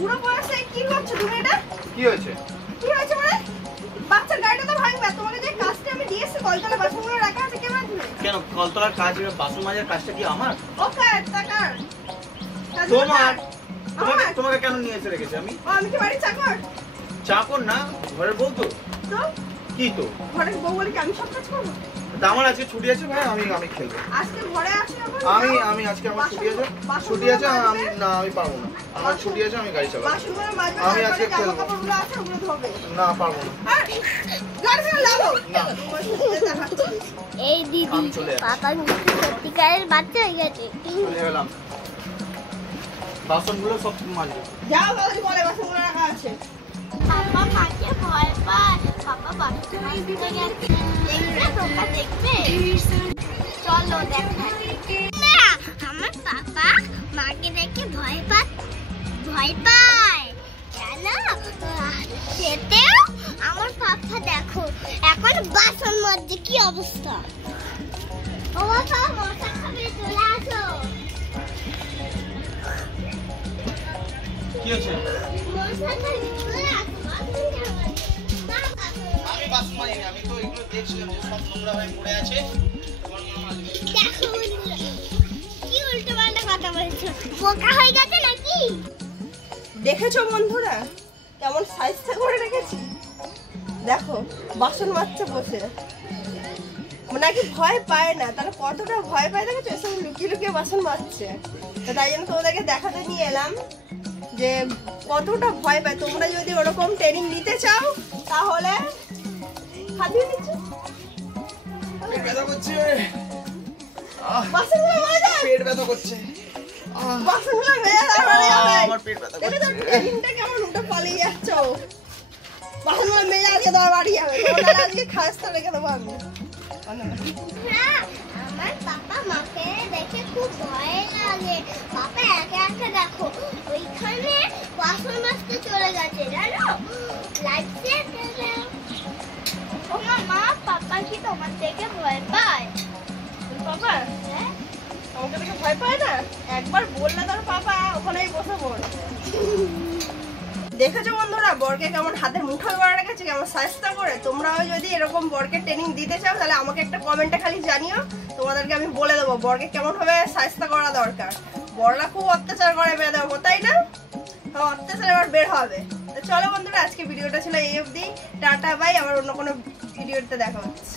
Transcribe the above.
বুড়ো বয়সে কি করছো তুমি এটা? কি হয়েছে? কি হয়েছে মানে? বাচ্চার গাড়িটা তো ভাঙবে। তোমাকে যে কাজটা আমি দিয়েছি কলতলা বাসনগুলো রাখা আছে কে মাঝবে? কেন কলতলার কাজ বাসন মাজার কাজটা কি আমার? ওকে টাকার তোমার তোমাকে কেন নিয়ে এসে রেখেছি আমি? আমি কি বাড়ির চাকর? চাকর না, ঘরের বউ তো। তো কি তো? ঘরের বউ বলে কি আমি সব কাজ করবো? আমার আজকে ছুটি আছে ভাই, আমি খেলবো। আজকে ঘরে আসি আমি আজকে আমার ছুটি আছে। ছুটি আছে আমি পারবো না। আমার ছুটি আছে, আমি গাড়ি চালাবো। বাসনগুলো মাজবে, আমি আজকে খেলবো। কাপড়গুলো আছে ওগুলো ধোবে। না পারবো না। গাড়ি চালা লাগাও না। এই দিদি পাপা সত্যিকারের বাচ্চা হয়ে গেছে। চলে গেলাম। বাসনগুলো সব মাজবো। যাও বাবাজি বলে বাসনগুলো রাখা আছে। পাপা মাকে ভয় পায়। পাপা বাচ্চা মাজতে গেছে। দেখবে তোমরা দেখবে? চলো দেখাই। আমার পাপা মাকে দেখে ভয় পায়। কেন? সেটাও আমার পাপা দেখো এখন বাসন মাজছে কি অবস্থা। ও বাবা মশা খাবে, চলে আসো। কি হয়েছে? মশা খাবে, চলে আসো। আমি বাসন মাজিনি, আমি তো এগুলো দেখছিলাম যে সব নোংরা হয়ে পড়ে আছে। তোমার মা মাজবে। দেখো বন্ধুরা, কি উল্টো পাল্টা কথা বলছো? বোকা হয়ে গেছে নাকি? দেখেছো বন্ধুরা কেমন সাইজটা করে রেখেছি? দেখো বাসন মাজছে বসে, নাকি ভয় পায় না। তাহলে কতটা ভয় পায় দেখেছো? এসব লুকিয়ে লুকিয়ে বাসন মাজছে। তো তাই জন্য তোমাদেরকে দেখাতে নিয়ে এলাম যে কতটা ভয় পায়। তোমরা যদি ওরকম ট্রেনিং নিতে চাও তাহলে খাদিয়ে দিচ্ছি। পেট ব্যথা করছে। বাসনগুলো মাজা, পেট ব্যথা করছে। বাসনগুলো মেজে তারপরে যাবে। আমার পেট ব্যথা করছে। ট্রেনিংটা কেমন উল্টো পালিয়ে যাচ্ছ? বাসনগুলো মেজে আজকে তোমার বাড়ি যাবে। তোমার আজকে খাসটা রেখে দেবো আমি। আমার পাপা মাকে দেখে খুব ভয় লাগে। পাপা একা একা দেখো ওইখানে বাসন মাজতে চলে গেছে, জানো? লাগছে ও মা, পাপা কি তোমার থেকে ভয় পায়? পাপা আমাকে দেখে ভয় পায় না? একবার বললে তোর পাপা ওখানেই বসে পড়ে। দেখেছো বন্ধুরা বরকে কেমন হাতের মুঠোয় করে রেখেছে, কেমন সাজটা করে? তোমরাও যদি এরকম বরকে ট্রেনিং দিতে চাও তাহলে আমাকে একটা কমেন্টে খালি জানিও, তোমাদেরকে আমি বলে দেবো বরকে কেমন ভাবে সাজটা করা দরকার। বররা খুব অত্যাচার করে মেয়েদের উপর, তাই না? অত্যাচার এবার বের হবে। তো চলো বন্ধুরা আজকে ভিডিওটা ছিল এই অবধি। টাটা বাই, আবার অন্য কোনো ভিডিওতে দেখা হচ্ছে।